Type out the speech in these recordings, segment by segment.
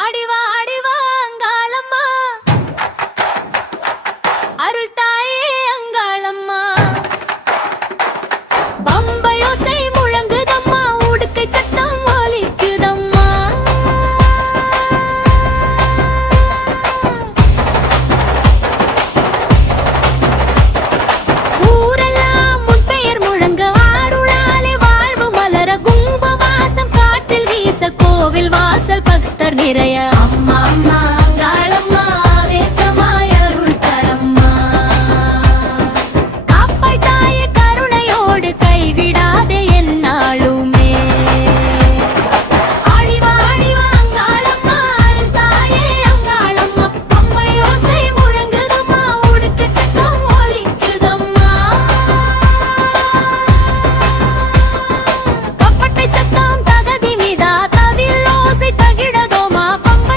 ஆடிவா ஆடிவா அங்காளம்மா, அருள் தாயே அங்காளம்மா. பம்பையோசை முழங்குதம்மா, உடுக்கை சத்தம் ஒலிக்குதம்மா. ஊரெல்லாம் முன்பெயர் முழங்க, ஆருளாலே வாழ்வு மலர, கும்பவாசம் காற்றில் வீச, கோவில் வாசல் பக்தர் நிறைய. அம்மா அம்மா அங்காளம்மா, வேசமாய் அருள் தரம்மா. காப்பாய் தாயே கருணையோடு, கைவிடாதே எந்நாளுமே. ஆடிவா ஆடிவா அங்காளம்மா, அருள் தாயே அங்காளம்மா. பம்பையோசை முழங்குதம்மா, உடுக்கை சத்தம் ஒலிக்குதம்மா. கப்பட்டை சத்தம் தகதி மிதா, தவில் ஓசை தகிடதோமா. பம்பை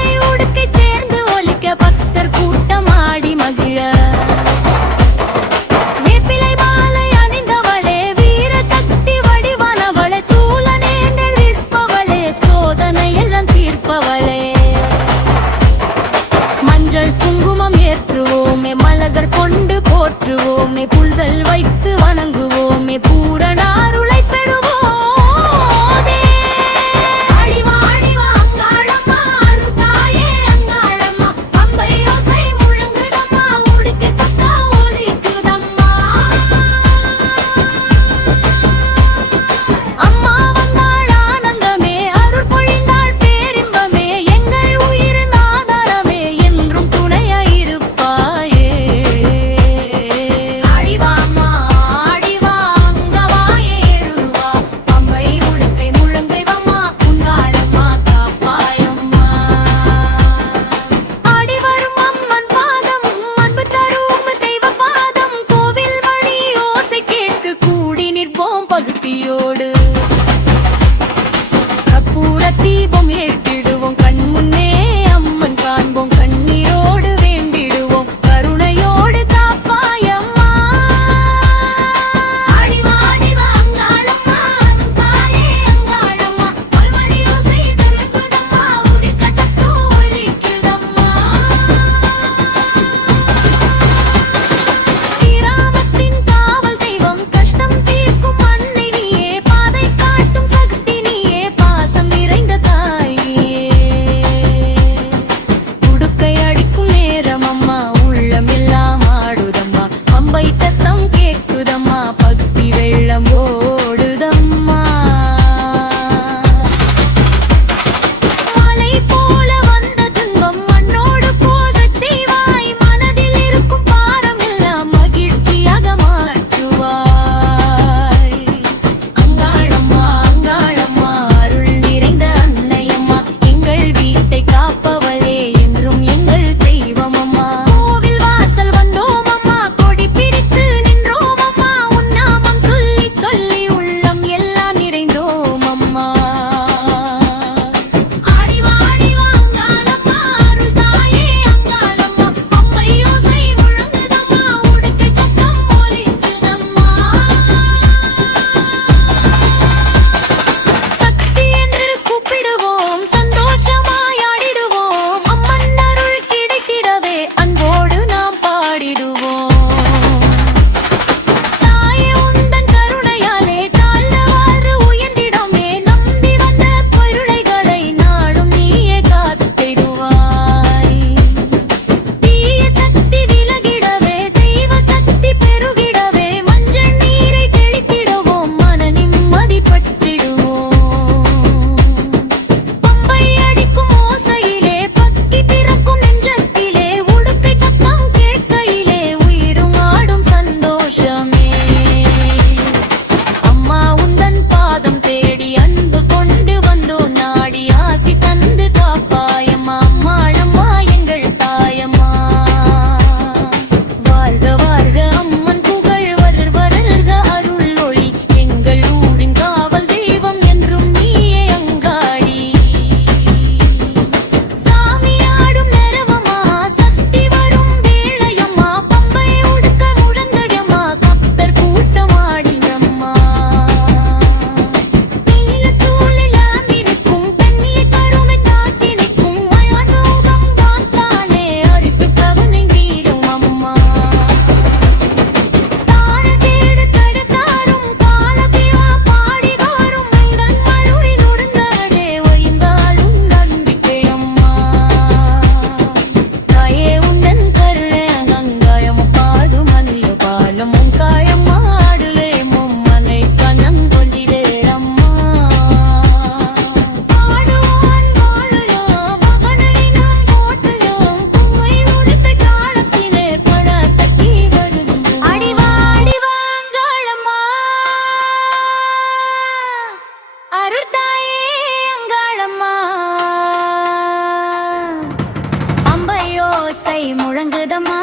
ஓசை முழங்குதம்மா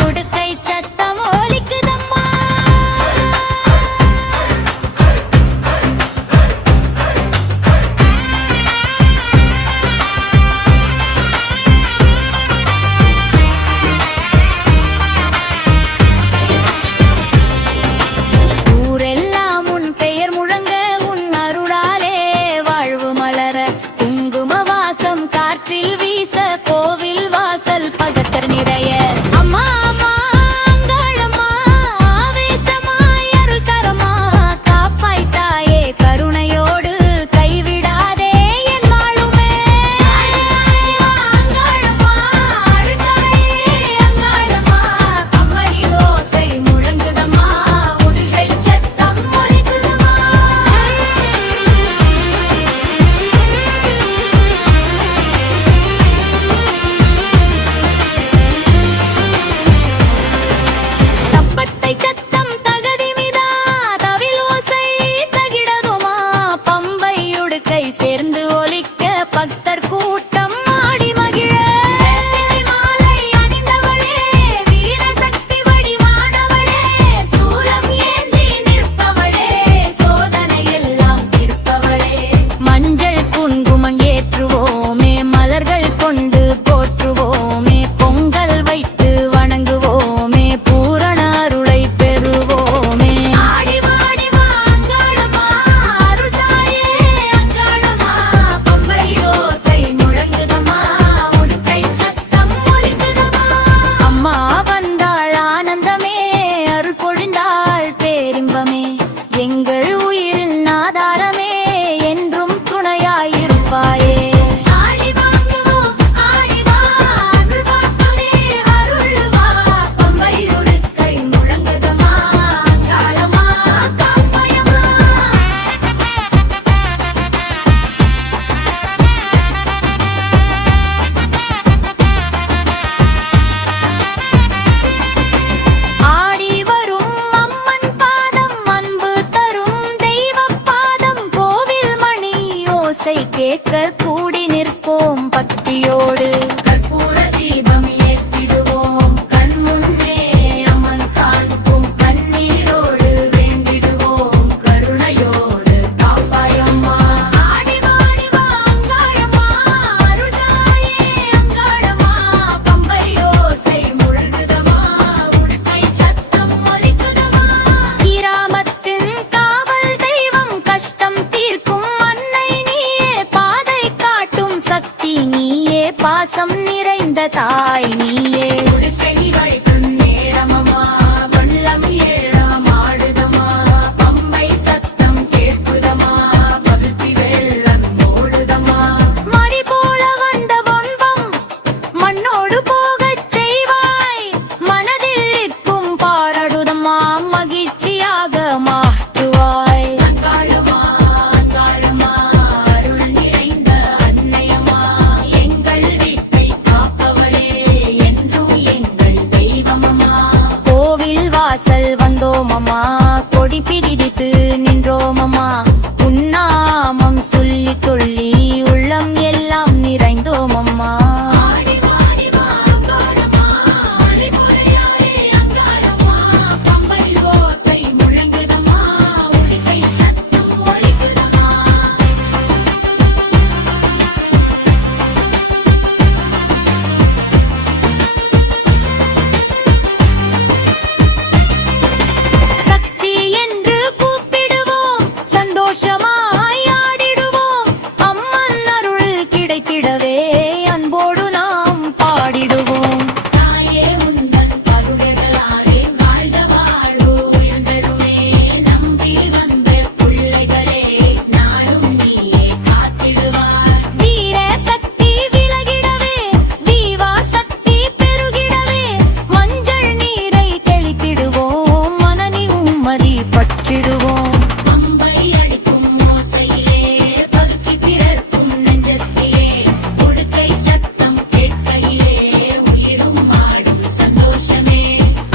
உடுக்கை சத்தம் ஒலிக்குதம்மா. ஊரெல்லாம் உன் பெயர் முழங்க உன் அருளாலே வாழ்வு மலர குங்கும வாசம் காற்றில் வீச கோவில் வாசல் பகத்தர் நிறைய அம்மா அம்மா அங்காளம்மா ஆவேசமாய் அருள் தரமா காப்பாய் தாயே கருணையோடு கைவிடாதே என் நாளுமே. அங்காளம்மா அருள்தாயே அங்காளம்மா அம்மணி ஓசை முழங்குதம்மா உடுகை சத்தம் ஒலிக்குதம்மா. தப்பட்டை சத்தம் தகதிமிதா தவில் ஓசை தகிடதுமா பம்பை உடுக்கை சேர்ந்து ஒலிக்க பக்தர் கூட்டம் ஆடி மகிழ. வெள்ளை மாலை அணிந்தவளே வீரசக்தி வடிவானவளே சூலம் ஏந்தி நிற்பவளே சோதனை எல்லாம் தீர்ப்பவளே. மஞ்சள் குங்குமம் ஏற்றுவோமே மலர்கள் கொண்டு போற்றுவோமே பொங்கல் வைத்து வணங்குவோமே பூரண அருளை பெறுவோமே. ஆடி வாடி வா அங்காளம்மா அருள்தாயே அங்காளம்மா பம்பை ஓசை முழங்குதம்மா உடுக்கை சத்தம் ஒலிக்குதம்மா. அம்மா வந்தாள் ஆனந்தமே அருள் பொழிந்தாள் பேரின்பமே எங்கள் உயிரின் ஆதாரமே என்றும் துணையாயிருப்பாயே. ஆடி வாங்குவோம் ஆடி வா அருள் வாக்குதே அருள் வா பம்பை உடுக்கை முழங்குதம்மா அங்காளம்மா காப்பாயம்மா. ஆடி வரும் அம்மன் பாதம் அன்பு தரும் தெய்வ பாதம் கோவில் மணி ஓசை கேட்க கூடி நிற்போம் பக்தியோடு கற்பூர தீபம் ஏற்றிடுவோம் கண் முன்னே அம்மன் காண்போம் கண்ணீரோடு வேண்டிடுவோம் கருணையோடு காப்பாயம்மா. ஆடி வாடி வா அங்காளம்மா அருள்தாயே அங்காளம்மா பம்பை ஓசை முழங்குதம்மா உடுக்கை சத்தம் ஒலிக்குதம்மா. கிராமத்தின் காவல் தெய்வம் கஷ்டம் தீர்க்கும் அன்னை நீயே பாதை காட்டும் சக்தி நீயே பாசம் நிறைந்த தாய் நீயே. உடுக்கை வைக்கும் நேரமம்மா வெள்ளம் ஏழம் ஆடுதம்மா பம்பை சத்தம் கேட்குதம்மா பகுதி வெள்ளம் ஓடுதம்மா. மடி போல வந்த வன்பம் மண்ணோடு போகச் செய்வாய் மனதில் இருக்கும் பாராடுதம்மா மகிழ்ச்சியாக மாற்றுவாய். அங்காளம்மா அங்காளம்மா அருள் நிறைந்த அன்னையம்மா எங்கள் வீட்டை காப்பவளே என்றும் எங்கள் தெய்வமம்மா. கோவில் வாசல் வந்தோமம்மா கொடி பிடித்து நின்றோமம்மா உன்னாமம் சொல்லி சொல்லி உள்ளம் எல்லாம் நிறைந்தோமம்மா. ஆடி வாடி வா அங்காளம்மா அழிபுரையாயே அங்காளம்மா பம்பை ஓசை முழங்குதம்மா உடுக்கை சத்தம் ஒலிக்குதம்மா. சக்தி என்று கூப்பிடுவோம் சந்தோஷமாய் ஆடிடுவோம் அம்மன் அருள் கிடைத்திடவே அன்போடு நாம் பாடிடுவோம். தாயே உந்தன் கருணைகளாலே வாழ்ந்த வாழ்வு உயர்ந்திடுமே நம்பி வந்த பிள்ளைகளே நாளும் நீயே காத்திடுவாய். வீர சக்தி விலகிடவே தீவா சக்தி பெருகிடவே மஞ்சள் நீரை தெளித்திடுவோம் மனநி உம்மதி பற்றிடுவோம். பம்பை அடிக்கும் ஓசையிலே பருக்கி பிறர்க்கும் நெஞ்சத்திலே உடுக்கை சத்தம் கேட்கையிலே உயிரும் ஆடும் சந்தோஷமே.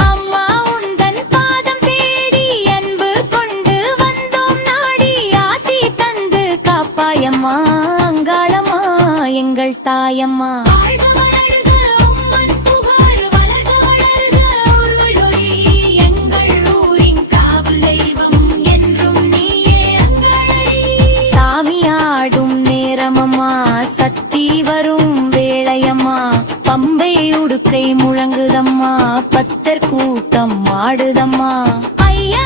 அம்மா உந்தன் பாதம் தேடி அன்பு கொண்டு வந்தோம் நாடி ஆசி தந்து காப்பாயம்மா அங்காளம்மா எங்கள் தாயம்மா. வாழ்க வளர்க உம்மன் புகழ் பம்பை உடுக்கை முழங்குதம்மா, பத்தர் கூட்டம் ஆடுதம்மா. ஐயா